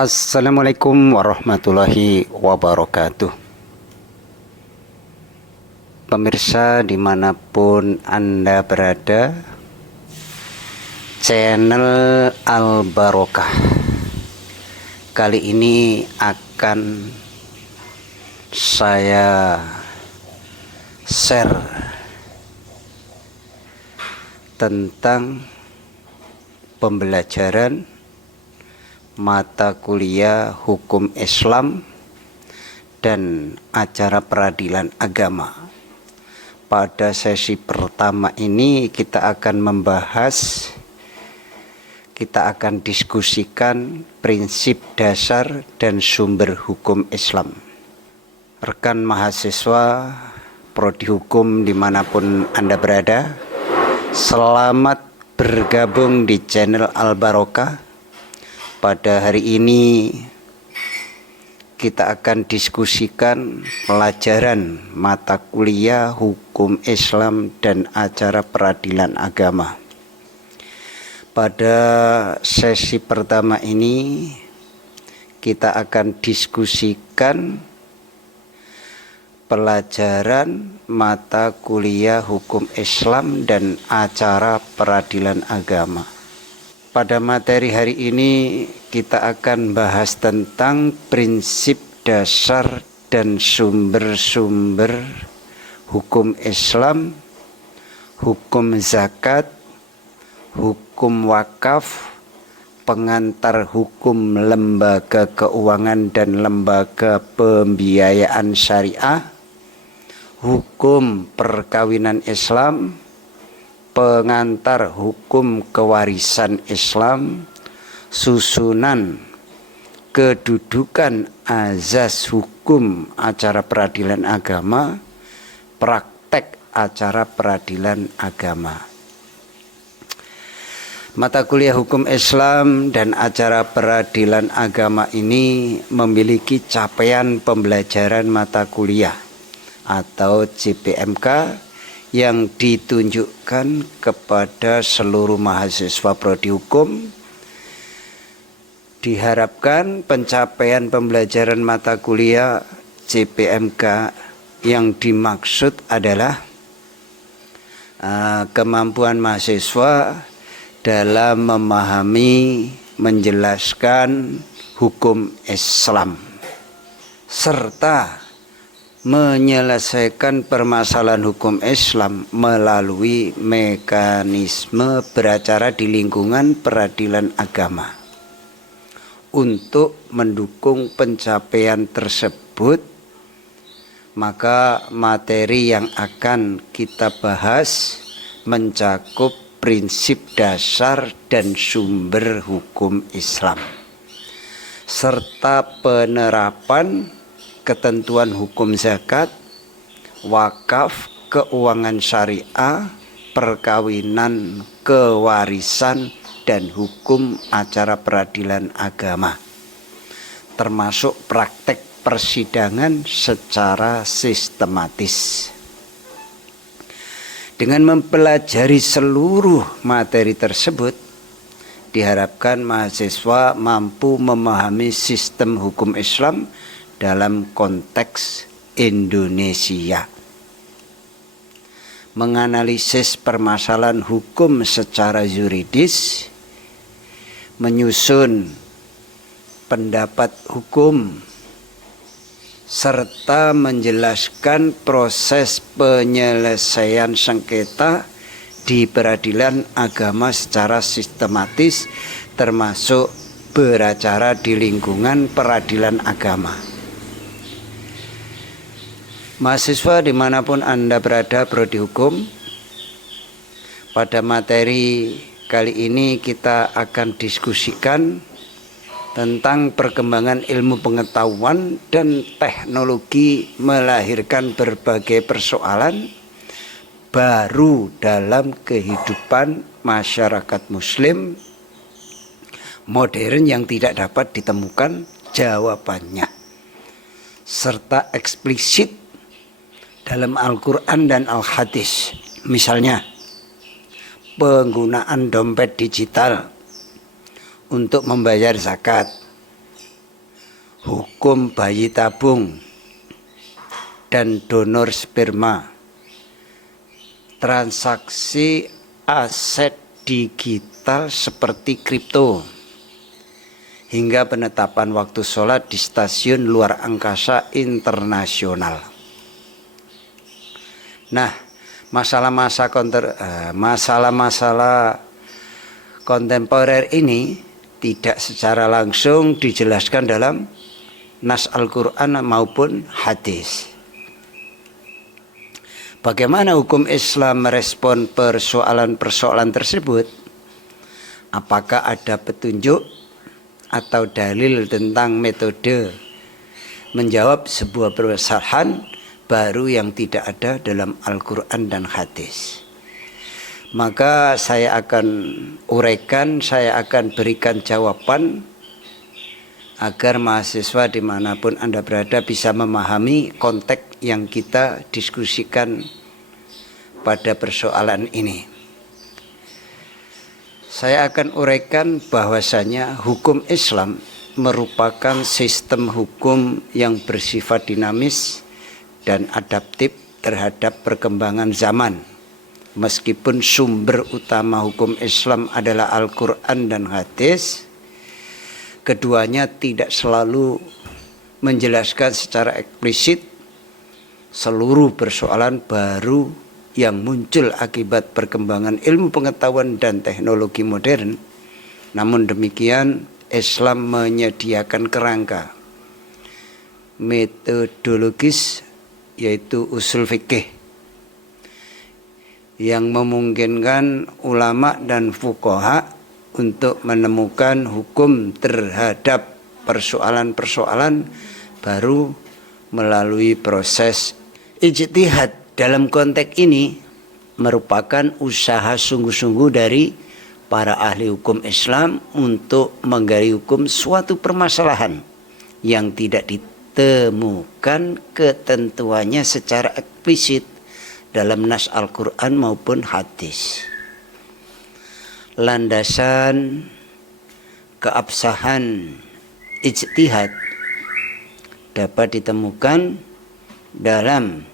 Assalamualaikum warahmatullahi wabarakatuh. Pemirsa dimanapun Anda berada, channel Al Barokah kali ini akan saya share tentang pembelajaran mata kuliah hukum Islam dan acara peradilan agama. Pada sesi pertama ini kita akan diskusikan prinsip dasar dan sumber hukum Islam. Rekan mahasiswa prodi hukum dimanapun Anda berada, selamat bergabung di channel Al Barokah. Pada hari ini kita akan diskusikan pelajaran mata kuliah hukum Islam dan acara peradilan agama. Pada sesi pertama ini kita akan diskusikan pelajaran mata kuliah hukum Islam dan acara peradilan agama. Pada materi hari ini kita akan bahas tentang prinsip dasar dan sumber-sumber hukum Islam, hukum zakat, hukum wakaf, pengantar hukum lembaga keuangan dan lembaga pembiayaan syariah, hukum perkawinan Islam, pengantar hukum kewarisan Islam, susunan kedudukan azas hukum acara peradilan agama, praktek acara peradilan agama. Mata kuliah hukum Islam dan acara peradilan agama ini memiliki capaian pembelajaran mata kuliah atau CPMK yang ditunjukkan kepada seluruh mahasiswa prodi hukum. Diharapkan pencapaian pembelajaran mata kuliah CPMK yang dimaksud adalah kemampuan mahasiswa dalam memahami, menjelaskan hukum Islam serta menyelesaikan permasalahan hukum Islam melalui mekanisme beracara di lingkungan peradilan agama. Untuk mendukung pencapaian tersebut, maka materi yang akan kita bahas mencakup prinsip dasar dan sumber hukum Islam serta penerapan ketentuan hukum zakat, wakaf, keuangan syariah, perkawinan, kewarisan, dan hukum acara peradilan agama, termasuk praktek persidangan secara sistematis. Dengan mempelajari seluruh materi tersebut, diharapkan mahasiswa mampu memahami sistem hukum Islam dalam konteks Indonesia, menganalisis permasalahan hukum secara yuridis, menyusun pendapat hukum, serta menjelaskan proses penyelesaian sengketa di peradilan agama secara sistematis, termasuk beracara di lingkungan peradilan agama. Mahasiswa dimanapun Anda berada prodi hukum, pada materi kali ini kita akan diskusikan tentang perkembangan ilmu pengetahuan dan teknologi melahirkan berbagai persoalan baru dalam kehidupan masyarakat muslim modern yang tidak dapat ditemukan jawabannya, serta eksplisit dalam Al-Quran dan Al-Hadis. Misalnya, penggunaan dompet digital untuk membayar zakat, hukum bayi tabung dan donor sperma, transaksi aset digital seperti kripto, hingga penetapan waktu sholat di stasiun luar angkasa internasional. Nah, masalah-masalah kontemporer ini tidak secara langsung dijelaskan dalam nas Al-Quran maupun hadis. Bagaimana hukum Islam merespon persoalan-persoalan tersebut? Apakah ada petunjuk atau dalil tentang metode menjawab sebuah permasalahan baru yang tidak ada dalam Al-Quran dan hadis? Maka saya akan uraikan, saya akan berikan jawaban agar mahasiswa dimanapun Anda berada bisa memahami konteks yang kita diskusikan pada persoalan ini. Saya akan uraikan bahwasanya hukum Islam merupakan sistem hukum yang bersifat dinamis dan adaptif terhadap perkembangan zaman. Meskipun sumber utama hukum Islam adalah Al-Quran dan hadis, keduanya tidak selalu menjelaskan secara eksplisit seluruh persoalan baru yang muncul akibat perkembangan ilmu pengetahuan dan teknologi modern. Namun demikian, Islam menyediakan kerangka metodologis, yaitu usul fikih, yang memungkinkan ulama dan fuqaha untuk menemukan hukum terhadap persoalan-persoalan baru melalui proses ijtihad. Dalam konteks ini merupakan usaha sungguh-sungguh dari para ahli hukum Islam untuk menggali hukum suatu permasalahan yang tidak ditemukan ketentuannya secara eksplisit dalam nas Al-Quran maupun hadis. Landasan keabsahan ijtihad dapat ditemukan dalam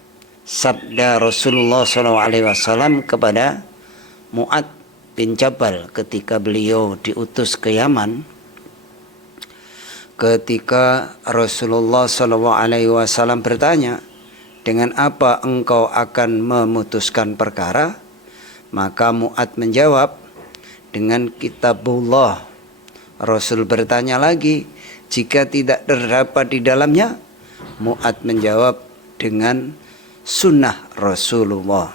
sabda Rasulullah SAW kepada Mu'adz bin Jabal ketika beliau diutus ke Yaman. Ketika Rasulullah SAW bertanya, dengan apa engkau akan memutuskan perkara? Maka Mu'adz menjawab, dengan kitabullah. Rasul bertanya lagi, jika tidak terdapat di dalamnya? Mu'adz menjawab, dengan sunnah Rasulullah.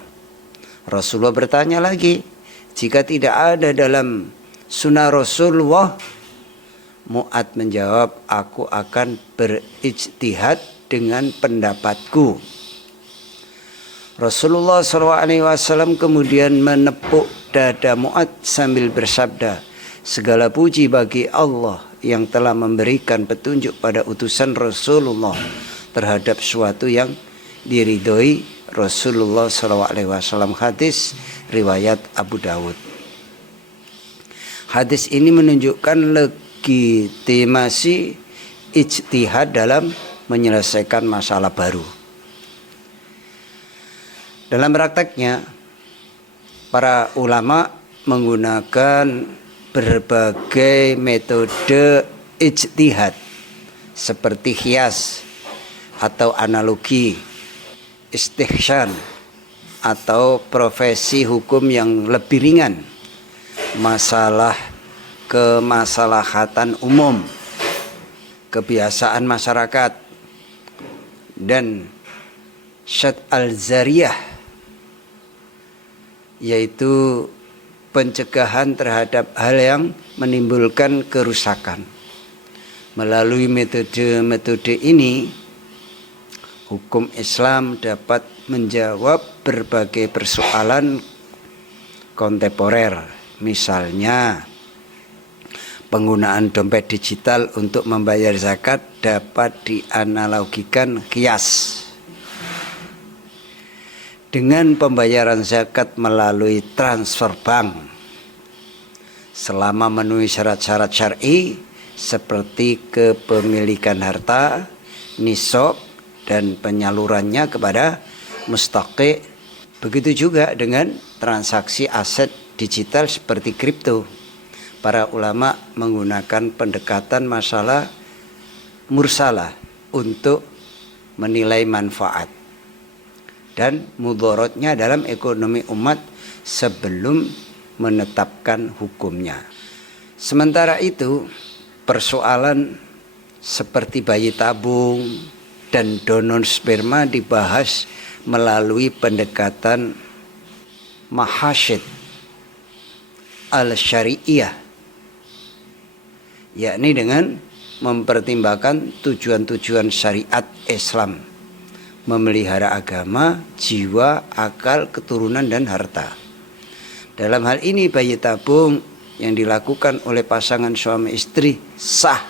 Rasulullah bertanya lagi, jika tidak ada dalam sunnah Rasulullah? Mu'adz menjawab, aku akan berijtihad dengan pendapatku. Rasulullah SAW kemudian menepuk dada Mu'adz sambil bersabda, segala puji bagi Allah yang telah memberikan petunjuk pada utusan Rasulullah terhadap suatu yang diridhoi Rasulullah SAW. Hadis riwayat Abu Dawud. Hadis ini menunjukkan legitimasi ijtihad dalam menyelesaikan masalah baru. Dalam prakteknya, para ulama menggunakan berbagai metode ijtihad seperti qiyas atau analogi, istihsan atau profesi hukum yang lebih ringan, masalah kemaslahatan umum, kebiasaan masyarakat, dan syad al-zariyah, yaitu pencegahan terhadap hal yang menimbulkan kerusakan. Melalui metode-metode ini, hukum Islam dapat menjawab berbagai persoalan kontemporer. Misalnya, penggunaan dompet digital untuk membayar zakat dapat dianalogikan qiyas dengan pembayaran zakat melalui transfer bank selama memenuhi syarat-syarat syar'i seperti kepemilikan harta, nisab, dan penyalurannya kepada mustaqi. Begitu juga dengan transaksi aset digital seperti kripto. Para ulama menggunakan pendekatan masalah mursalah untuk menilai manfaat dan mudorotnya dalam ekonomi umat sebelum menetapkan hukumnya. Sementara itu, persoalan seperti bayi tabung dan donor sperma dibahas melalui pendekatan mahasyid al-syari'iyah, yakni dengan mempertimbangkan tujuan-tujuan syariat Islam, memelihara agama, jiwa, akal, keturunan, dan harta. Dalam hal ini bayi tabung yang dilakukan oleh pasangan suami istri sah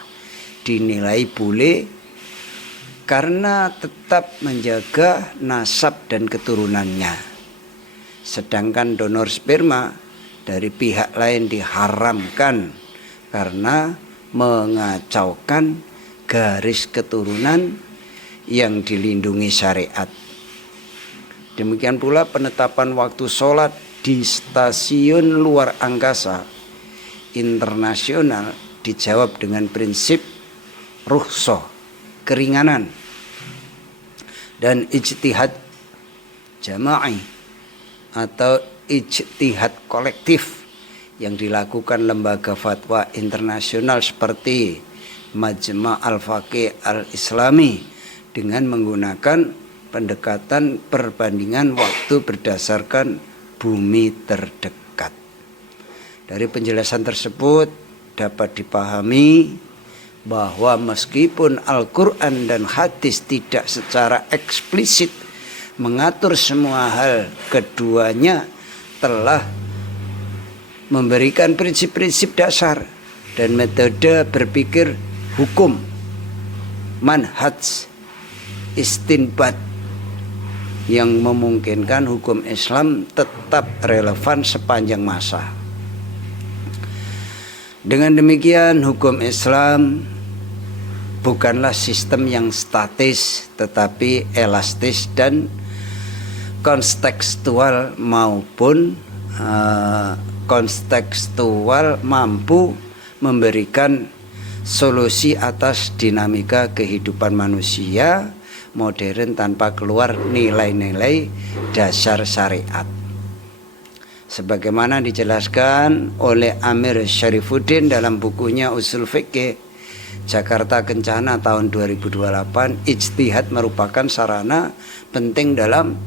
dinilai boleh karena tetap menjaga nasab dan keturunannya. Sedangkan donor sperma dari pihak lain diharamkan karena mengacaukan garis keturunan yang dilindungi syariat. Demikian pula penetapan waktu sholat di stasiun luar angkasa internasional dijawab dengan prinsip rukhsah, keringanan, dan ijtihad jama'i atau ijtihad kolektif yang dilakukan lembaga fatwa internasional seperti Majma' al-Faqih al-Islami dengan menggunakan pendekatan perbandingan waktu berdasarkan bumi terdekat. Dari penjelasan tersebut dapat dipahami bahwa meskipun Al-Quran dan hadis tidak secara eksplisit mengatur semua hal, keduanya telah memberikan prinsip-prinsip dasar dan metode berpikir hukum, manhaj istinbat yang memungkinkan hukum Islam tetap relevan sepanjang masa. Dengan demikian, hukum Islam bukanlah sistem yang statis tetapi elastis dan kontekstual mampu memberikan solusi atas dinamika kehidupan manusia modern tanpa keluar nilai-nilai dasar syariat. Sebagaimana dijelaskan oleh Amir Syarifuddin dalam bukunya Ushul Fiqh Jakarta Kencana tahun 2028, ijtihad merupakan sarana penting dalam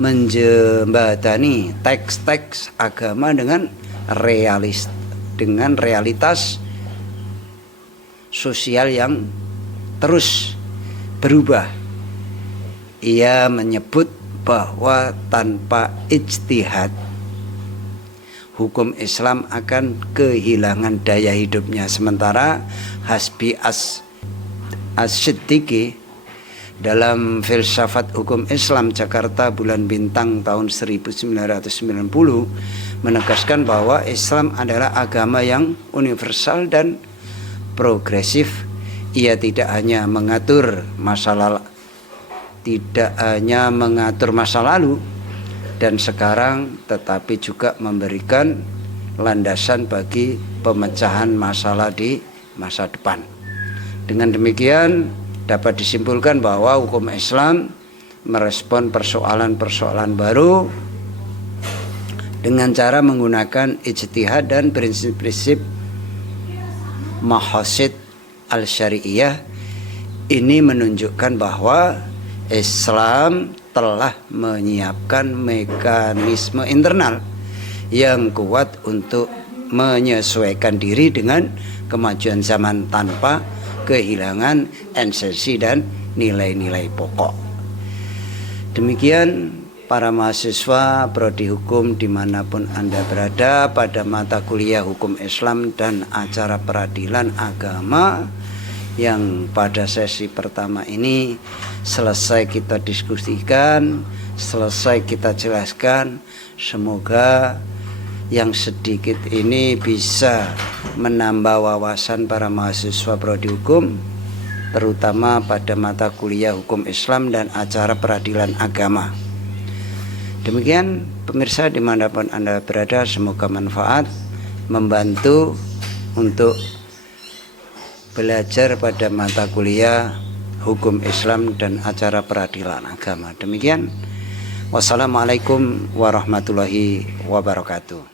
menjembatani teks-teks agama dengan realitas sosial yang terus berubah. Ia menyebut bahwa tanpa ijtihad hukum Islam akan kehilangan daya hidupnya. Sementara Hasbi As-Siddiqi dalam Filsafat Hukum Islam Jakarta Bulan Bintang tahun 1990 menegaskan bahwa Islam adalah agama yang universal dan progresif. Ia tidak hanya mengatur masa lalu dan sekarang, tetapi juga memberikan landasan bagi pemecahan masalah di masa depan. Dengan demikian dapat disimpulkan bahwa hukum Islam merespon persoalan-persoalan baru dengan cara menggunakan ijtihad dan prinsip-prinsip mahasid al-syari'iyah. Ini menunjukkan bahwa Islam telah menyiapkan mekanisme internal yang kuat untuk menyesuaikan diri dengan kemajuan zaman tanpa kehilangan esensi dan nilai-nilai pokok. Demikian para mahasiswa prodi hukum dimanapun Anda berada pada mata kuliah hukum Islam dan acara peradilan agama yang pada sesi pertama ini selesai kita diskusikan, selesai kita jelaskan. Semoga yang sedikit ini bisa menambah wawasan para mahasiswa prodi hukum, terutama pada mata kuliah hukum Islam dan acara peradilan agama. Demikian pemirsa dimanapun Anda berada, semoga manfaat, membantu untuk belajar pada mata kuliah hukum Islam dan acara peradilan agama. Demikian, wassalamualaikum warahmatullahi wabarakatuh.